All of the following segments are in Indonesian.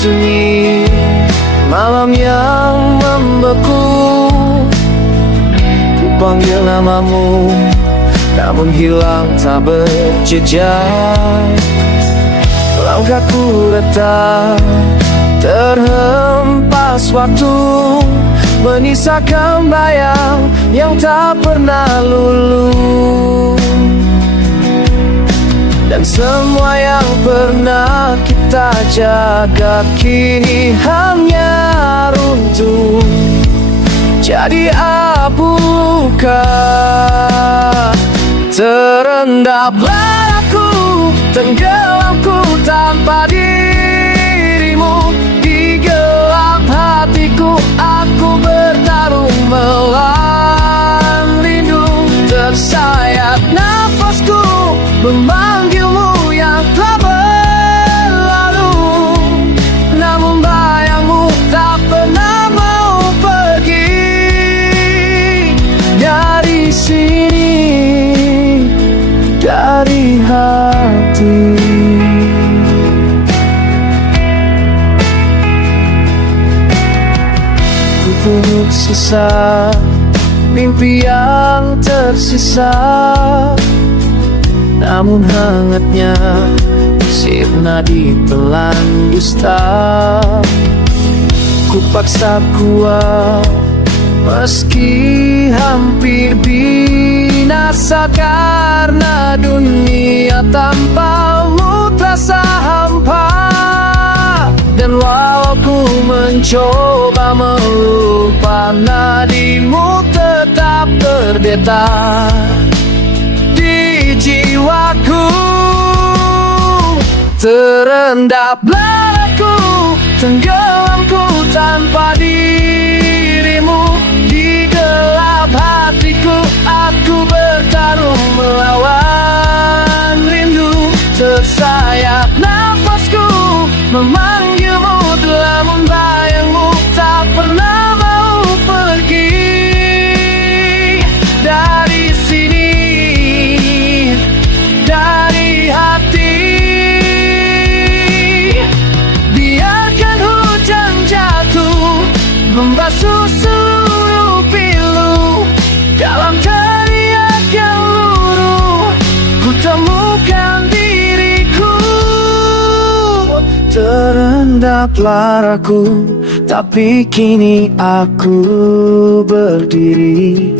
sunyi malam yang membeku. Ku panggil namamu, namun hilang tak berjejak. Langkahku retak, terhempas waktu, menyisakan bayang yang tak pernah lulu. Dan semua yang pernah kita jaga kini hanya runtuh jadi abu luka. Terendaplah aku, tenggelamku tanpa dirimu. Di gelap hatiku aku bertarung melawan rindu. Tersayat nafasku memanggilmu yang telah berlalu, namun bayangmu tak pernah mau pergi dari sini, dari hati. Ku punuk sisa mimpi yang tersisa, namun hangatnya sirna ditelan dusta. Ku paksa kuat meski hampir binasa, karena dunia tanpamu terasa hampa. Dan walau ku mencoba melupa, nadimu tetap terdetak di jiwaku. Terendaplah aku, tenggelamku tanpa dirimu. Di gelap hatiku aku bertarung melawan rindu. Tersayat nafasku memanggilmu, namun bayangmu tak pernah mau pergi dari sini, dari hati. Biarkan hujan jatuh membasuh seluruh pilu. Dalam teriak yang luruh ku temukan diriku. Terendaplah aku, tapi kini aku berdiri.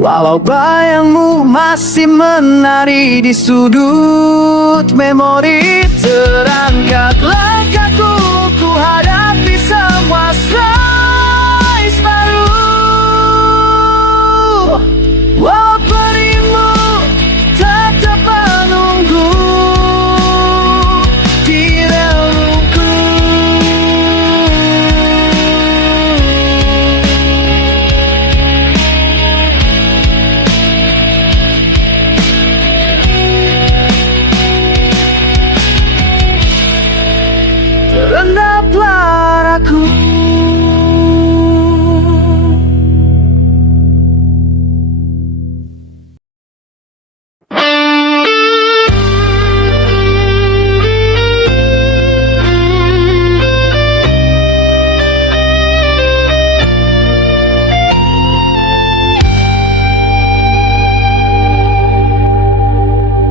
Walau bayangmu masih menari di sudut memori. Terangkat langkahku, ku hadapi semua rise baru. Walau perimu tetap menunggu di relungku. Terendaplah aku.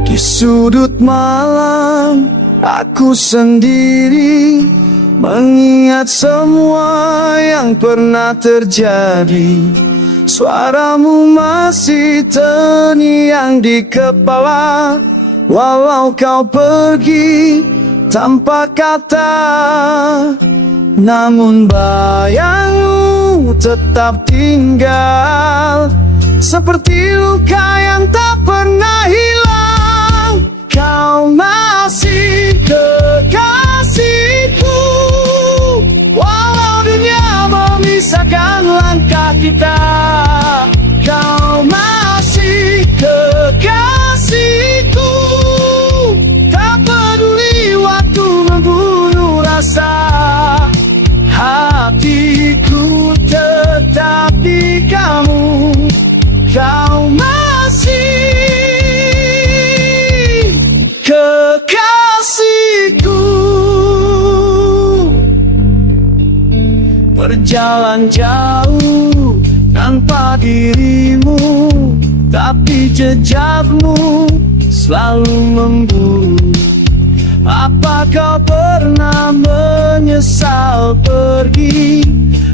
Di sudut malam aku sendiri, mengingat semua yang pernah terjadi. Suaramu masih terngiang di kepala, walau kau pergi tanpa kata. Namun bayangmu tetap tinggal, seperti luka yang tak pernah hilang. Kau masih kekasihku, walau dunia memisahkan langkah kita. Kau masih kekasihku, tak peduli waktu membunuh rasa. Hatiku tetap di kamu. Kau masih kekasihku. berjalan jauh tanpa dirimu, tapi jejakmu selalu memburu. Apa kau pernah menyesal pergi,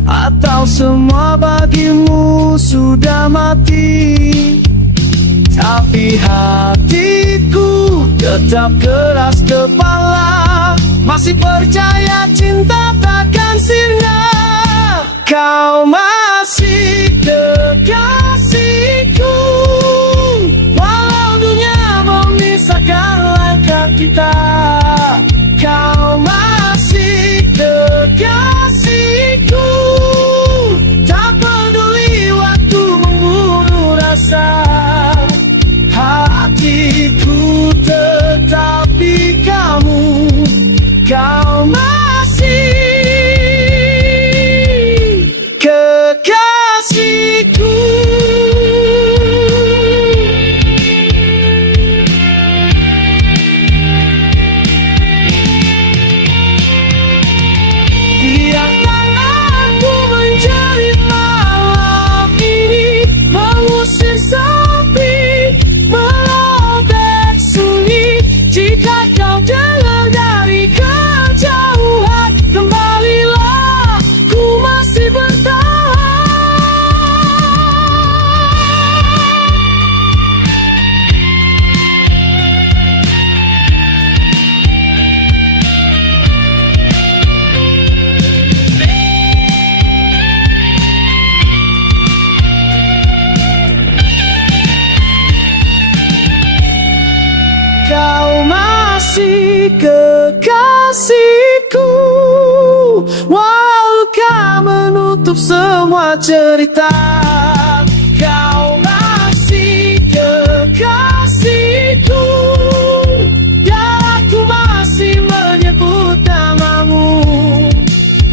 atau semua bagimu sudah mati? Tapi hatiku tetap keras kepala, masih percaya cinta takkan sirna. Kau masih kekasihku, walau dunia memisahkan langkah kita. Kau masih kekasihku, tak peduli waktu membunuh rasa. Hatiku tetap di kamu, kau masih kekasihku. Biarkan aku menjerit malam ini, mengusir sepi, melobek sunyi. Jika kau dengar dari kejauhan, kembalilah, ku masih bertahan. Kau masih kekasihku, walau kau menutup semua cerita. Kau masih kekasihku, dan aku masih menyebut namamu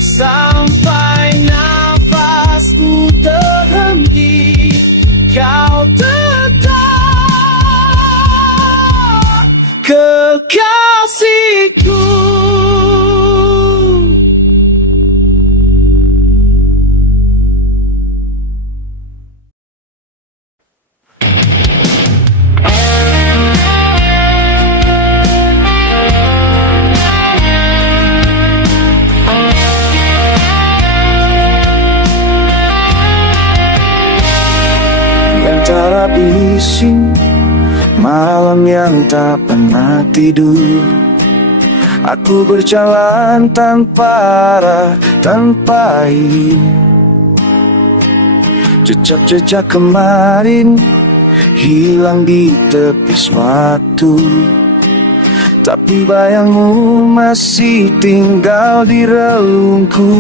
sampai nafasku terhenti. Kau tetap kekasihku. Di antara bising malam yang tak pernah tidur, aku berjalan tanpa arah, tanpa iri. Jejak-jejak kemarin hilang di tepis waktu, tapi bayangmu masih tinggal di relungku.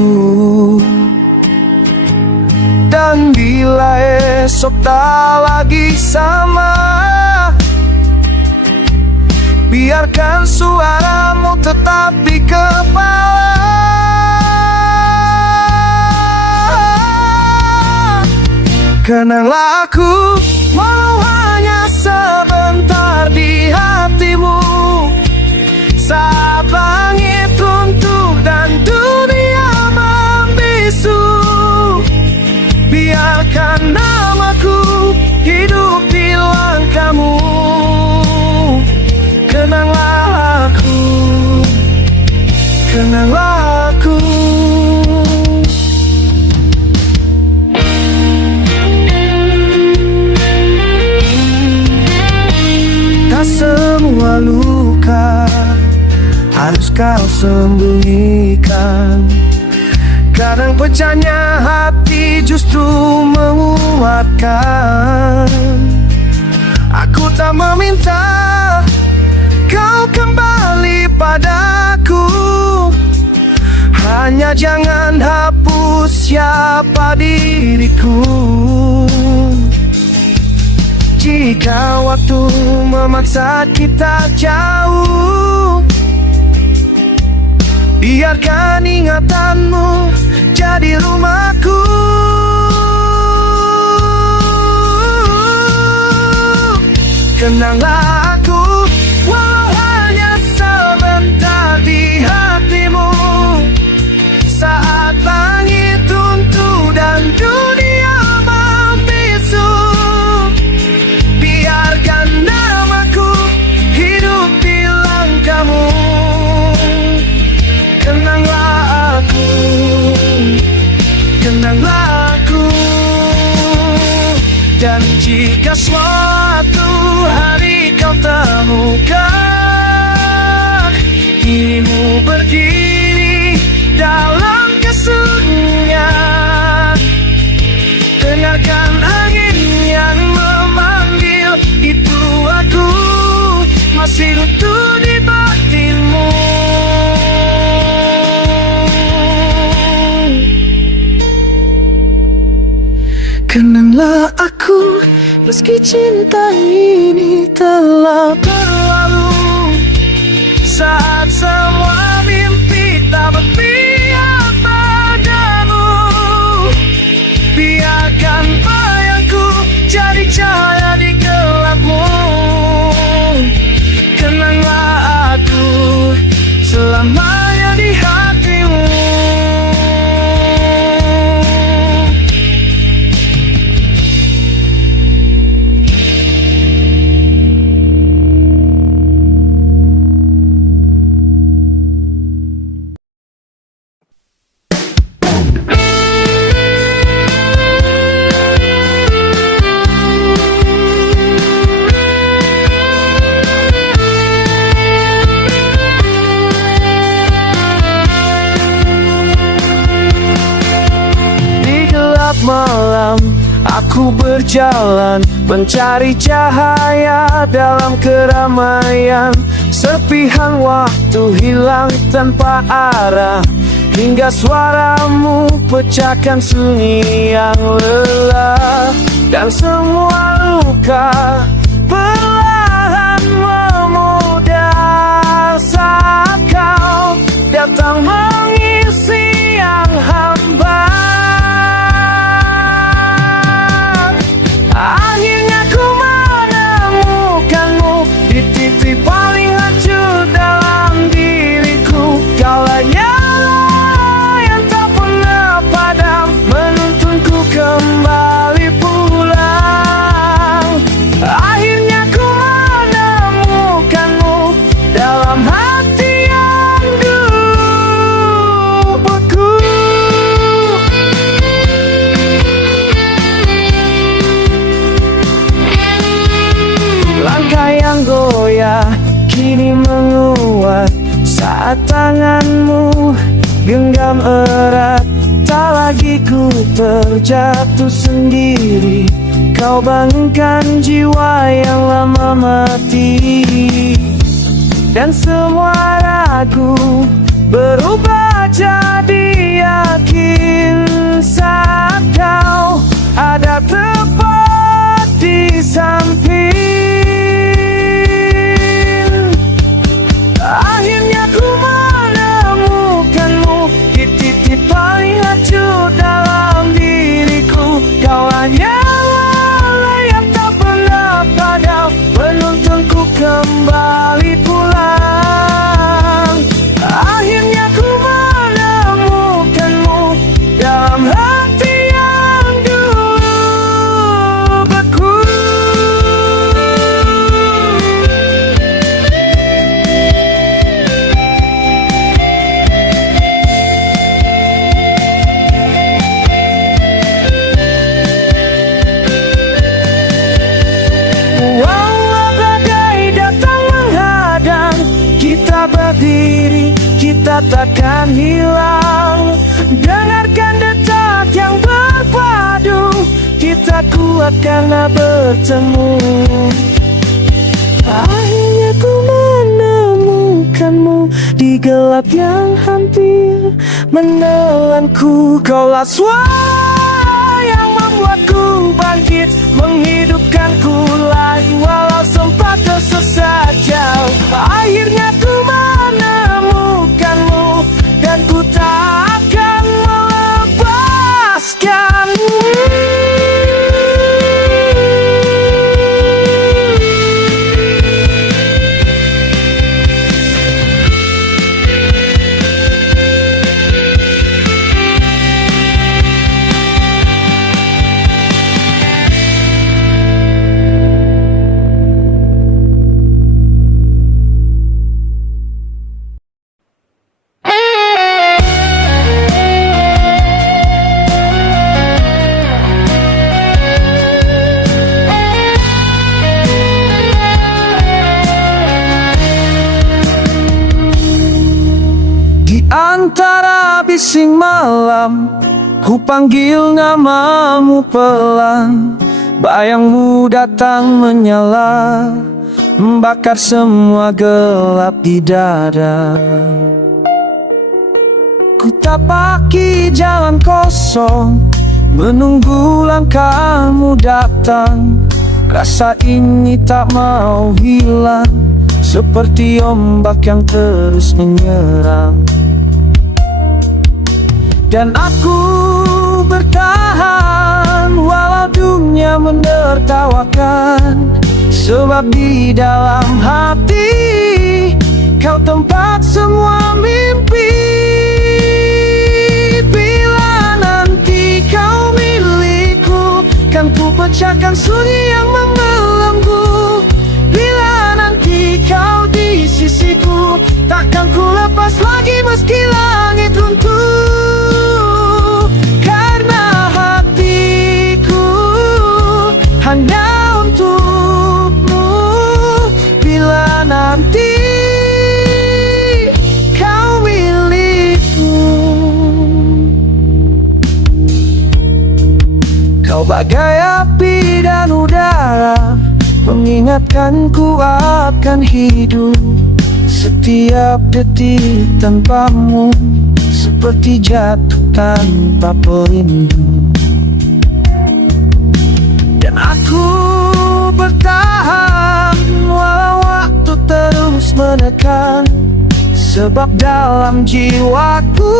Dan bila esok tak lagi sama, biarkan suaramu tetap di kepala. Kenanglah aku, walau hanya sebentar di hatimu. Saat langit runtuh dan dunia membisu, biarkan namaku hidup di langkahmu. Kenanglah aku, kenanglah aku. Tak semua luka harus kau sembunyikan. Kadang pecahnya hati justru menguatkan. Aku tak meminta kau kembali padaku, hanya jangan hapus siapa diriku. Jika waktu memaksa kita jauh, biarkan ingatanmu jadi rumahku. Kenanglah aku, walau hanya sebentar di hatimu. Saat langit Jika suatu hari kau temukan dirimu berdiri dalam kesunyian, dengarkan angin yang memanggil, itu aku masih utuh di batinmu. Kenanglah aku, meski cinta ini telah berlalu, saat semua mimpi tak berpihak padamu. Biarkan bayangku jadi cahaya di gelapmu. Kenanglah aku selamanya di hatimu. Malam aku berjalan mencari cahaya dalam keramaian. Serpihan waktu hilang tanpa arah, hingga suaramu pecahkan sunyi yang lelah. Dan semua luka perlahan memudar saat kau datang mengisi yang hampa. Akhirnya ku menemukanmu di titik paling hancur dalam diriku. Kaulah nyala yang tak pernah padam, menuntunku kembali pulang. Akhirnya ku menemukanmu dalam hati yang dulu beku. Langkah yang goyah kini menguat saat tanganmu genggam erat. Tak lagi ku terjatuh sendiri, kau bangunkan jiwa yang lama mati. Dan semua ragu berubah jadi yakin saat kau ada tepat di samping. Akhirnya ku menemukanmu di titik paling hancur dalam diriku. Kau hanyalah yang tak pernah padam, menuntunku kembali pulang. Akhirnya ku menemukanmu dalam hati yang dulu beku. Walau badai datang menghadang, kita berdiri, kita takkan hilang. Dengarkan detak yang berpadu, kita kuat karena bertemu. Akhirnya ku menemukanmu di gelap yang hampir menelanku. Kaulah suara yang membuatku bangkit, menghidupkanku lagi walau sempat tersesat jauh. Akhirnya ku menemukanmu dan ku tak akan melepaskanmu. antara bising malam, ku panggil namamu pelan. Bayangmu datang menyala, membakar semua gelap di dada. Ku tapaki jalan kosong, menunggu langkahmu datang. Rasa ini tak mau hilang, seperti ombak yang terus menyerang. Dan aku bertahan walau dunia menertawakan, sebab di dalam hati kau tempat semua mimpi. Bila nanti kau milikku, kan ku pecahkan sunyi yang membelenggu. Bila nanti kau di sisiku, takkan ku lepas lagi meski langit runtuh. Hanya untukmu. Bila nanti kau milikku, kau bagai api dan udara, mengingatkanku akan hidup. Setiap detik tanpamu seperti jatuh tanpa pelindung. Dan aku bertahan walau waktu terus menekan, sebab dalam jiwaku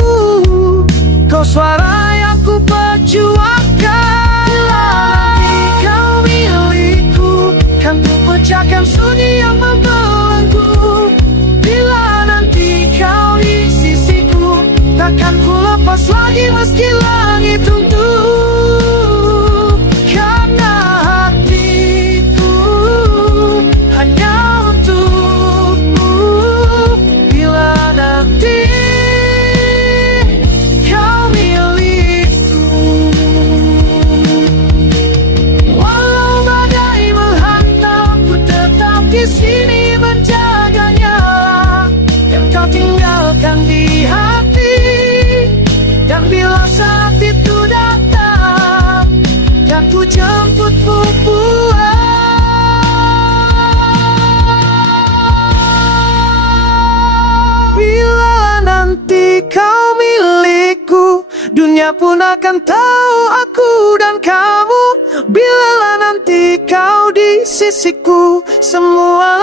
kau suara yang ku perjuangkan. Bila nanti kau milikku, kan ku pecahkan sunyi yang membelenggu. Bila nanti kau di sisiku, takkan ku lepas lagi meski langit runtuh. Ku jemputmu pulang. Bila nanti kau milikku, dunia pun akan tahu aku dan kamu. Bila nanti kau di sisiku, semua